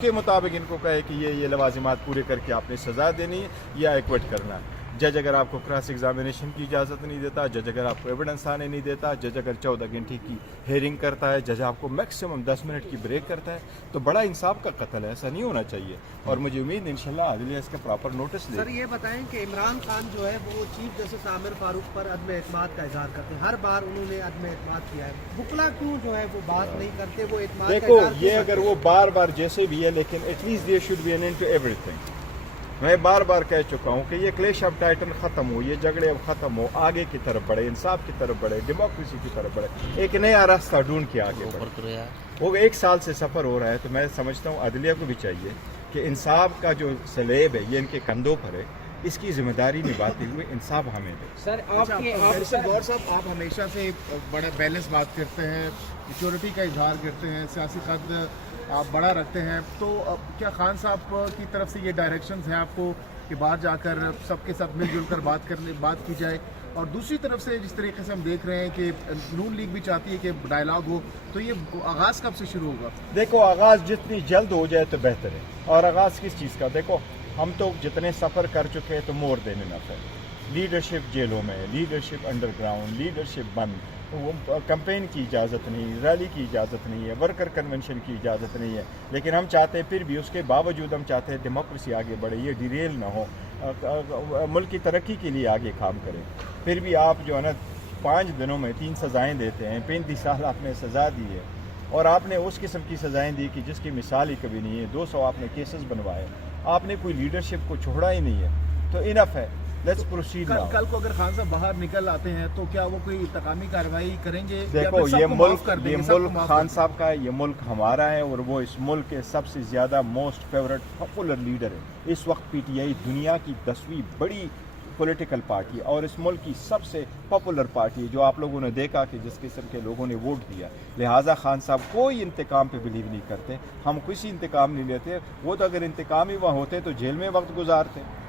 के मुताबिक इनको कहे कि ये लवाजिमात पूरे करके आपने सज़ा देनी है या एक्विट करना है। जज अगर आपको क्रॉस एग्जामिनेशन की इजाज़त नहीं देता, जज अगर आपको एविडेंस आने नहीं देता, जज अगर 14 घंटे की हेयरिंग करता है, जज आपको मैक्सिमम 10 मिनट की ब्रेक करता है, तो बड़ा इंसाफ का कत्ल है। ऐसा नहीं होना चाहिए और मुझे उम्मीद इंशाल्लाह अदलिया इसका प्रॉपर नोटिस ले। सर ये बताएं कि इमरान खान जो है वो चीफ जस्टिस आमिर फारूक पर अदम एतमाद का इजहार करते हैं, हर बार उन्होंने अदम एतमाद किया है, बुकला क्यों जो है वो बात नहीं करते, वो एतमाद का देखो इजहार ये क्यों अगर वो बार बार जैसे भी है, लेकिन at least there should be an end to everything. मैं बार बार कह चुका हूँ कि ये क्लेश ऑफ टाइटन खत्म हो, ये झगड़े अब खत्म हो, आगे की तरफ बढ़े, इंसाफ की तरफ बढ़े, डेमोक्रेसी की तरफ बढ़े, एक नया रास्ता ढूंढ के आगे बढ़े। वो 1 साल से सफर हो रहा है, तो मैं समझता हूँ अदलिया को भी चाहिए कि इंसाफ का जो सलेब है ये इनके कंधों पर है, इसकी जिम्मेदारी निभाते हुए इंसाफ हमें दे। सर गौर साहब, आप हमेशा से बड़ा बैलेंस बात करते हैं, सिक्योरिटी का इजहार करते हैं, सियासी कद आप बड़ा रखते हैं, तो क्या खान साहब की तरफ से ये डायरेक्शंस हैं आपको कि बाहर जाकर सबके साथ मिलजुल कर बात की जाए, और दूसरी तरफ से जिस तरीके से हम देख रहे हैं कि नून लीग भी चाहती है कि डायलॉग हो, तो ये आगाज़ कब से शुरू होगा? देखो आगाज़ जितनी जल्द हो जाए तो बेहतर है। और आगाज़ किस चीज़ का? देखो हम तो जितने सफ़र कर चुके हैं तो मोर देन इनफ है। लीडरशिप जेलों में, लीडरशिप अंडरग्राउंड, लीडरशिप बंद, वो कैंपेन की इजाज़त नहीं, रैली की इजाज़त नहीं है, वर्कर कन्वेंशन की इजाज़त नहीं है, लेकिन हम चाहते हैं फिर भी उसके बावजूद हम चाहते हैं डेमोक्रेसी आगे बढ़े, ये डिरेल ना हो, मुल्क की तरक्की के लिए आगे काम करें। फिर भी आप जो है ना 5 दिनों में 3 सज़ाएँ देते हैं, 35 साल आपने सज़ा दी है और आपने उस किस्म की सज़ाएँ दी कि जिसकी मिसाल ही कभी नहीं है। 200 आपने केसेस बनवाए, आपने कोई लीडरशिप को छोड़ा ही नहीं है, तो इनफ है, लेट्स प्रोसीड नाउ। कल को अगर खान साहब बाहर निकल आते हैं तो क्या वो कोई इंतकामी कार्रवाई करेंगे? देखो ये मुल्क खान साहब का है, ये मुल्क हमारा है और वो इस मुल्क के सबसे ज्यादा मोस्ट फेवरेट पॉपुलर लीडर है। इस वक्त पीटीआई दुनिया की 10वीं बड़ी पॉलिटिकल पार्टी और इस मुल्क की सबसे पॉपुलर पार्टी है, जो आप लोगों ने देखा कि जिस किस्म के लोगों ने वोट दिया। लिहाजा खान साहब कोई इंतकाम पे बिलीव नहीं करते, हम किसी इंतकाम नहीं लेते। वो तो अगर इंतकाम ही वहाँ होते तो जेल में वक्त गुजारते।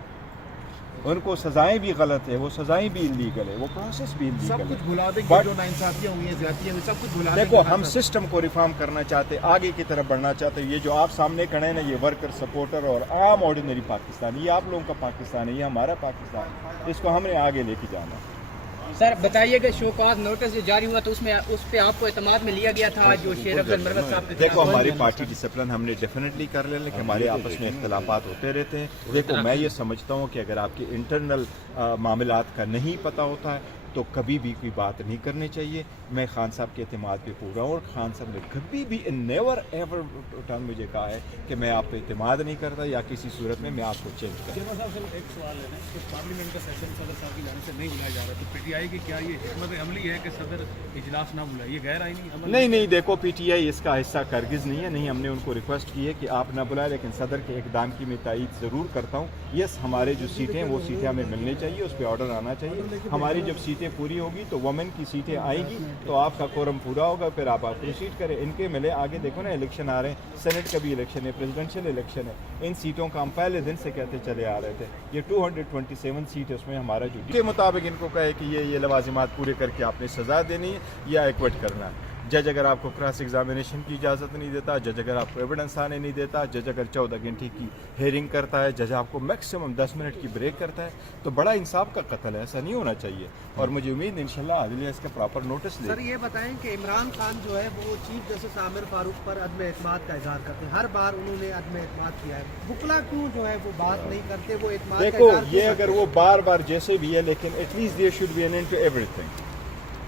उनको सजाएं भी गलत है, वो सजाएं भी इलीगल है, वो प्रोसेस भी इलीगल है। सब कुछ भुला देंगे, जो नाइंसाफियां हुई हैं, ज्यादतियां हुई, सब कुछ भुला देंगे। देखो हम सिस्टम को रिफॉर्म करना चाहते, आगे की तरफ बढ़ना चाहते। ये जो आप सामने खड़े हैं ना, ये वर्कर सपोर्टर और आम ऑर्डिनरी पाकिस्तान, ये आप लोगों का पाकिस्तान है, ये हमारा पाकिस्तान है, इसको हमने आगे लेके जाना। सर बताइए कि शोकाज नोटिस जो जारी हुआ तो उसमें उस पे आपको एतमाद में लिया गया था जो शेर अफजल मरवत साहब? देखो हमारी पार्टी डिसिप्लिन हमने डेफिनेटली कर लेना कि हमारे आपस में इख्तलाफात होते रहते हैं। देखो मैं ये समझता हूँ कि अगर आपके इंटरनल मामलात का नहीं पता होता है तो कभी भी कोई बात नहीं करनी चाहिए। मैं खान साहब के एतमाद पे पूरा हूँ और खान साहब ने कभी भी नेवर एवर टर्न मुझे कहा है कि मैं आप पे एतमाद नहीं करता या किसी सूरत में मैं आपको चेंज करता। एक सवाल है ना कि पार्लियामेंट का सेशन सदर साहब की जाने से नहीं बुलाया जा रहा, तो पीटीआई की क्या ये हिकमत अमली है कि सदर इजलास ना बुलाए? ये गैर आईनी अमल नहीं, देखो पीटीआई इसका हिस्सा कारगिज नहीं है। नहीं, हमने उनको रिक्वेस्ट की है कि आप ना बुलाए, लेकिन सदर के इकदाम की मैं तायीद ज़रूर करता हूँ। यस, हमारे जो सीटें वो सीटें हमें मिलनी चाहिए, उस पर ऑर्डर आना चाहिए। हमारी जब सीटें पूरी होगी तो वुमेन की सीटें आएंगी तो आपका कोरम पूरा होगा, फिर आप प्रोसीड करें। इनके मिले आगे देखो ना, इलेक्शन आ रहे हैं, सेनेट का भी इलेक्शन है, प्रेसिडेंशियल इलेक्शन है। इन सीटों का हम पहले दिन से कहते चले आ रहे थे, ये 227 सीट है, उसमें हमारा जो के मुताबिक इनको कहे कि ये लवाजिमात पूरे करके आपने सज़ा देनी है या एक्विट करना है। जज अगर आपको क्रॉस एग्जामिनेशन की इजाज़त नहीं देता, जज अगर आपको एविडेंस आने नहीं देता, जज अगर 14 घंटे की हेयरिंग करता है, जज आपको मैक्सिमम 10 मिनट की ब्रेक करता है, तो बड़ा इंसाफ का कत्ल है। ऐसा नहीं होना चाहिए और मुझे उम्मीद इंशाल्लाह अदलिया इसका प्रॉपर नोटिस ले। सर ये बताएं कि इमरान खान जो है वो चीफ जस्टिस आमिर फारूक पर अदम एतमाद का इजहार करते हैं, हर बार उन्होंने अदम एतमाद किया है, बुकला क्यों जो है वो बात नहीं करते, वो एतमाद का देखो इजहार ये क्यों अगर वो बार बार जैसे भी है, लेकिन at least there should be an end to everything.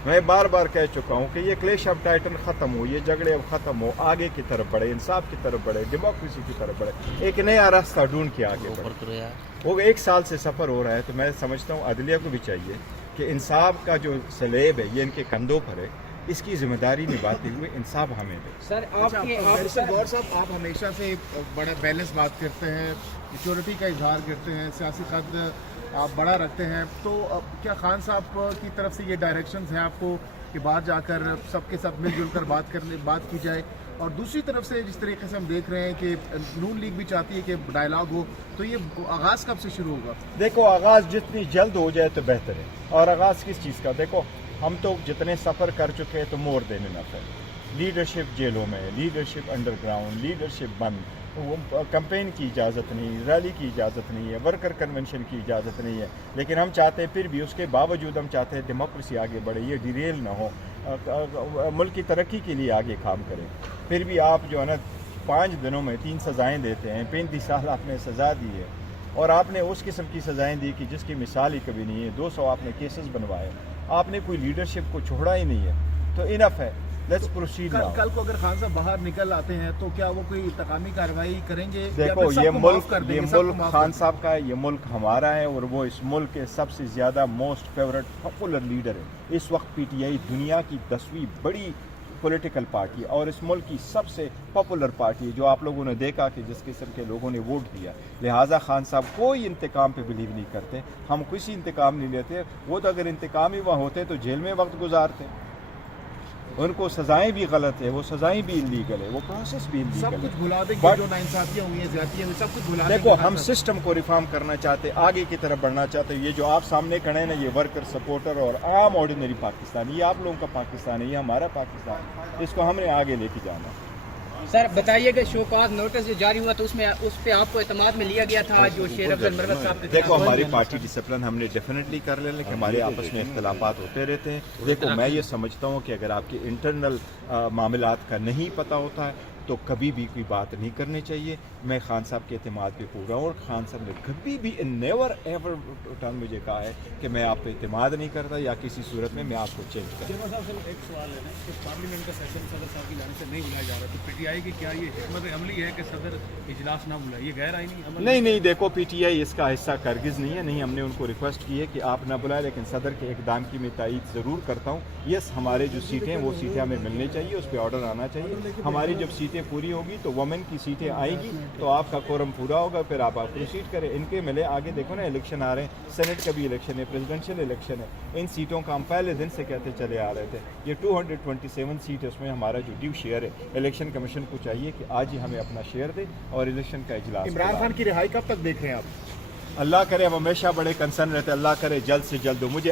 मैं बार बार कह चुका हूँ कि ये क्लेश ऑफ टाइटन खत्म हो, ये झगड़े अब खत्म हो, आगे की तरफ बढ़े, इंसाफ की तरफ बढ़े, डेमोक्रेसी की तरफ बढ़े, एक नया रास्ता ढूंढ के आगे बढ़े। वो 1 साल से सफर हो रहा है, तो मैं समझता हूँ अदलिया को भी चाहिए कि इंसाफ का जो सलेब है ये इनके कंधों पर है, इसकी जिम्मेदारी निभाते हुए इंसाफ हमें दे। सर गौर साहब, आप हमेशा से बड़ा बैलेंस बात करते हैं, सिक्योरिटी का इजहार करते हैं, सियासी कद आप बड़ा रखते हैं, तो क्या खान साहब की तरफ से ये डायरेक्शंस हैं आपको कि बाहर जाकर सबके साथ मिलजुल कर बात की जाए, और दूसरी तरफ से जिस तरीके से हम देख रहे हैं कि नून लीग भी चाहती है कि डायलॉग हो, तो ये आगाज़ कब से शुरू होगा? देखो आगाज़ जितनी जल्द हो जाए तो बेहतर है। और आगाज़ किस चीज़ का? देखो हम तो जितने सफ़र कर चुके हैं तो मोर देन इनफ है। लीडरशिप जेलों में, लीडरशिप अंडरग्राउंड, लीडरशिप बंद, वो कैंपेन की इजाज़त नहीं, रैली की इजाज़त नहीं है, वर्कर कन्वेंशन की इजाज़त नहीं है, लेकिन हम चाहते हैं फिर भी उसके बावजूद हम चाहते हैं डेमोक्रेसी आगे बढ़े, ये डिरेल ना हो, मुल्क की तरक्की के लिए आगे काम करें। फिर भी आप जो है ना 5 दिनों में 3 सज़ाएँ देते हैं, 35 साल आपने सज़ा दी है और आपने उस किस्म की सज़ाएँ दी कि जिसकी मिसाल ही कभी नहीं है। 200 आपने केसेस बनवाए, आपने कोई लीडरशिप को छोड़ा ही नहीं है, तो इनफ है, लेट्स प्रोसीड नाउ। कल को अगर खान साहब बाहर निकल आते हैं तो क्या वो कोई इंतकामी कार्रवाई करेंगे? देखो ये मुल्क खान साहब का है, ये मुल्क हमारा है और वो इस मुल्क के सबसे ज़्यादा मोस्ट फेवरेट पॉपुलर लीडर है। इस वक्त पीटीआई दुनिया की 10वीं बड़ी पॉलिटिकल पार्टी और इस मुल्क की सबसे पॉपुलर पार्टी है, जो आप लोगों ने देखा कि जिस किस्म के लोगों ने वोट दिया। लिहाजा खान साहब कोई इंतकाम पे बिलीव नहीं करते, हम किसी इंतकाम नहीं लेते। वो तो अगर इंतकाम ही वहाँ होते तो जेल में वक्त गुजारते। उनको सजाएं भी गलत है, वो सजाएं भी इलीगल है, वो प्रोसेस भी इलीगल सब है। कुछ भुला देंगे, जो नाइंसाफियां हुई हैं, ज्यादतियां हुई, सब कुछ भुला देंगे। देखो हम सिस्टम को रिफॉर्म करना चाहते, आगे की तरफ बढ़ना चाहते। ये जो आप सामने खड़े हैं ना, ये वर्कर सपोर्टर और आम ऑर्डिनरी पाकिस्तान, ये आप लोगों का पाकिस्तान है, ये हमारा पाकिस्तान है, इसको हमने आगे लेके जाना। सर बताइए कि शो कॉज नोटिस जो जारी हुआ तो उसमें उस पे आपको एतमाद में लिया गया था जो शेर अफजल मरवत साहब के देखो हमारी पार्टी डिसिप्लिन हमने डेफिनेटली कर लेना कि हमारे आपस में इख्तलाफात होते रहते हैं। देखो मैं ये समझता हूँ कि अगर आपके इंटरनल मामलात का नहीं पता होता है तो कभी भी कोई बात नहीं करनी चाहिए। मैं खान साहब के एतमाद पे पूरा हूँ और खान साहब ने कभी भी नेवर एवर टर्न मुझे कहा है कि मैं आप पे एतमाद नहीं करता या किसी सूरत में मैं आपको चेंज करता। एक सवाल है ना कि पार्लियामेंट का सेशन सदर साहब की जाने से नहीं बुलाया जा रहा, तो पीटीआई की क्या ये हिकमत अमली है कि सदर इजलास ना बुलाए? ये गैर आईनी अमल नहीं, देखो पीटीआई इसका हिस्सा कारगिज नहीं है। नहीं, हमने उनको रिक्वेस्ट की है कि आप ना बुलाएं, लेकिन सदर के इकदाम की मैं तायीद ज़रूर करता हूँ। यस, हमारे जो सीटें वो सीटें हमें मिलनी चाहिए, उस पर ऑर्डर आना चाहिए। हमारी जब सीटें पूरी होगी तो वुमेन की सीटें आएंगी तो आपका कोरम पूरा होगा, फिर आप प्रोसीड करें। इनके मिले आगे देखो ना, इलेक्शन आ रहे हैं, सेनेट का भी इलेक्शन है, प्रेसिडेंशियल इलेक्शन है। इन सीटों का हम पहले दिन से कहते चले आ रहे थे। ये 227 सीट है, उसमें हमारा जो ड्यू शेयर है, इलेक्शन कमीशन को चाहिए कि आज ही हमें अपना शेयर दे और इलेक्शन का इजलास। इमरान खान की रिहाई कब तक देख रहे हैं आप? अल्लाह करे, हम हमेशा बड़े कंसर्न रहते हैं, अल्लाह करे जल्द से जल्द हो। मुझे